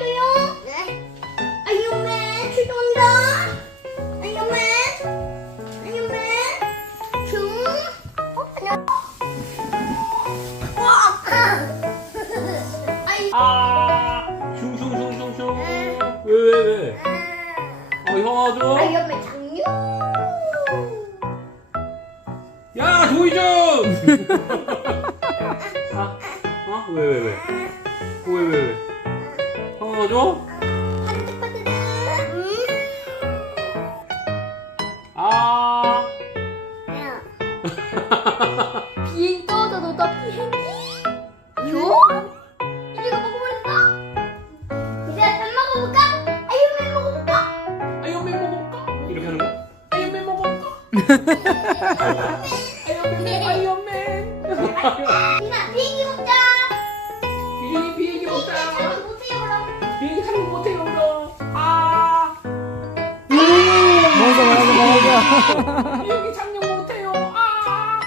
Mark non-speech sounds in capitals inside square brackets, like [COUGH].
기다려요. 네. 아이언맨 출동한다. 아이언맨. 아이언맨. 슝. 어, 안녕. 와. [LAUGHS] 아이. 아 슝슝슝슝슝. 왜왜 아. 아. 어, [LAUGHS] 아, 어? 왜? 왜? 어 형아도. 아이언맨 장류. 야 조이 좀. 아왜왜 왜? 왜, 왜? 왜, 왜, 왜? [LAUGHS] 비행기 떨어져 놓다 비행기? 요? 이리가 먹어버렸어? 이제 밥 먹어볼까? 아유맨 먹어볼까? 아이언맨 먹어볼까? 이렇게 하는 거야? 아이언맨 먹어볼까? 아이언맨, 아이언맨. 비 아 비행기 착륙 못해요. 아.